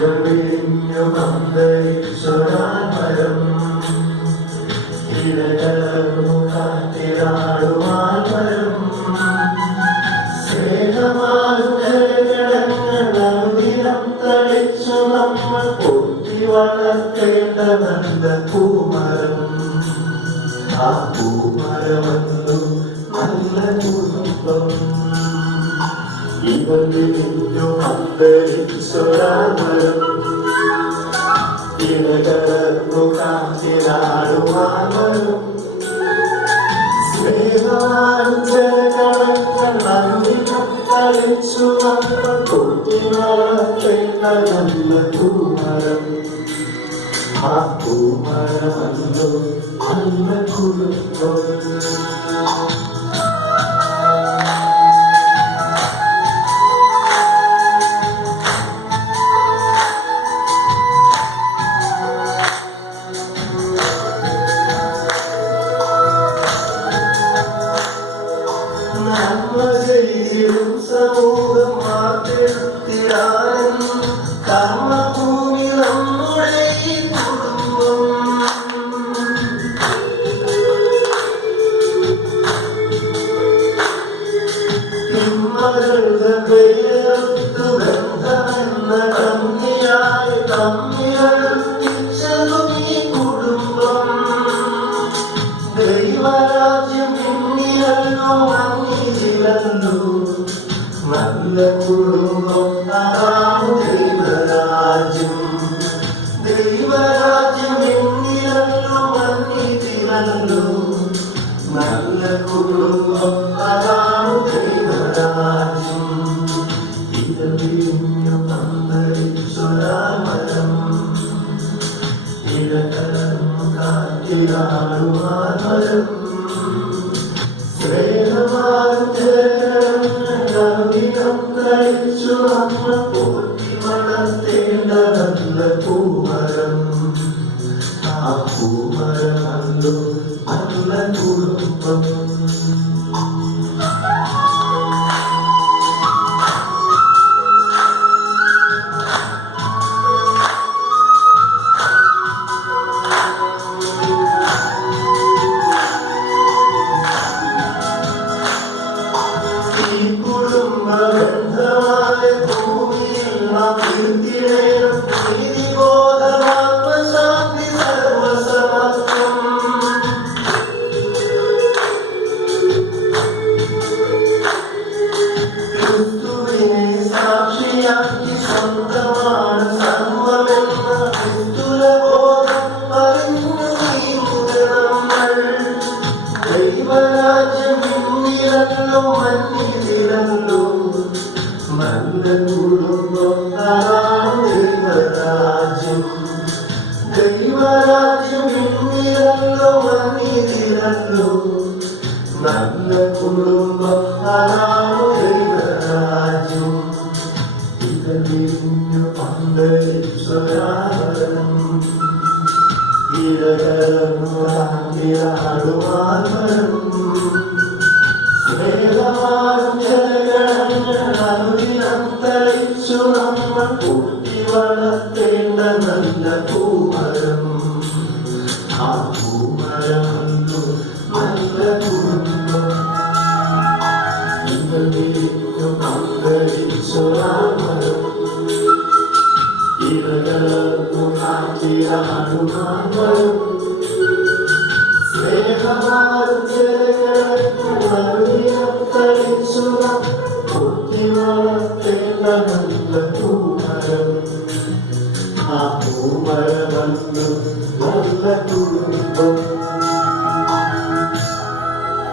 വിരിഞ്ഞു അന്തരീക്ഷരാമരം ഇടകലർന്നു കാറ്റിലാടുവാൻ വരും സ്നേഹമാകും ജലകടങ്ങളും തളിച്ചു നമ്മൾ പൊട്ടി വളർത്തേണ്ട നല്ല പൂമരം ആ പൂമരമല്ലോ നല്ല കുടുംബം ഇവർ വിരിഞ്ഞു അന്തരീക്ഷരാമരം ഇടകലർന്നു കാറ്റിലാടുവാൻ വരും സ്നേഹമാകും ജലകടങ്ങളും തളിച്ചു നമ്മൾ പൊട്ടി വളർത്തേണ്ട നല്ല പൂമരം ആ പൂമരമല്ലോ നല്ല കുടുംബം സമൂഹം മാറ്റെടുത്തിടാൻ കർമ്മഭൂമി നമ്മുടെ ഈ കുടുംബം തിന്മകളുടെ പേർത്തു ബന്ധമെന്ന കന്യായി തമ്മിലടുപ്പിച്ചതും ഈ കുടുംബം ദൈവരാജ്യം പിന്നിലല്ലോ മങ്ങിച്ചിലല്ലോ നല്ല കുടുംബം അതാണ് ദൈവരാജ്യം ദൈവരാജ്യം എന്നിലല്ലോ മങ്ങിച്ചിലല്ലോ നല്ല കുടുംബം അതാണ് ദൈവരാജ്യം ഇടവിരിഞ്ഞു അന്തരീക്ഷരാമരം ഇടകലർന്നു കാറ്റിലാടുവാൻ വരും സ്നേഹമാകും ജലകടങ്ങളും തളിച്ചു നമ്മൾ പൊട്ടി വളർത്തേണ്ട നല്ല പൂമരം ആ പൂമരമല്ലോ നല്ല കുടുംബം ബന്ധമായ ഭൂമിയിൽ നാം കീർത്തിടേണം നീതിബോധമാത്മശാന്തി സർവസമത്വം ക്രിസ്തുവിനെ സാക്ഷിയാക്കി സ്വന്തമാണ് സർവമെന്ന ക്രിസ്തുലബോധം അറിഞ്ഞു നീങ്ങുന്നവൾ ദൈവരാജ്യം ഇന്നിലല്ലോ മഞ്ഞിലല്ലോ നല്ല കുടുംബം അതാണ് ദൈവരാജ്യം ദൈവരാജ്യം ഇന്നിലല്ലോ മഞ്ഞിലല്ലോ നല്ല കുടുംബം അതാണ് ദൈവരാജ്യം ഇടവിരിഞ്ഞു അന്തരീക്ഷരാമരം ഇടകലർന്നു കാറ്റിലാടുവാൻ വരും സ്നേഹമാകും ജലകടങ്ങളും തളിച്ചു നമ്മൾ പൊട്ടി വളർത്തേണ്ട നല്ല പൂമരം ആ പൂമരമല്ലോ നല്ല കുടുംബം ഇടവിരിഞ്ഞു അന്തരീക്ഷരാമരം ഇടകലർന്നു കാറ്റിലാടുവാൻ വരും സ്നേഹമാകും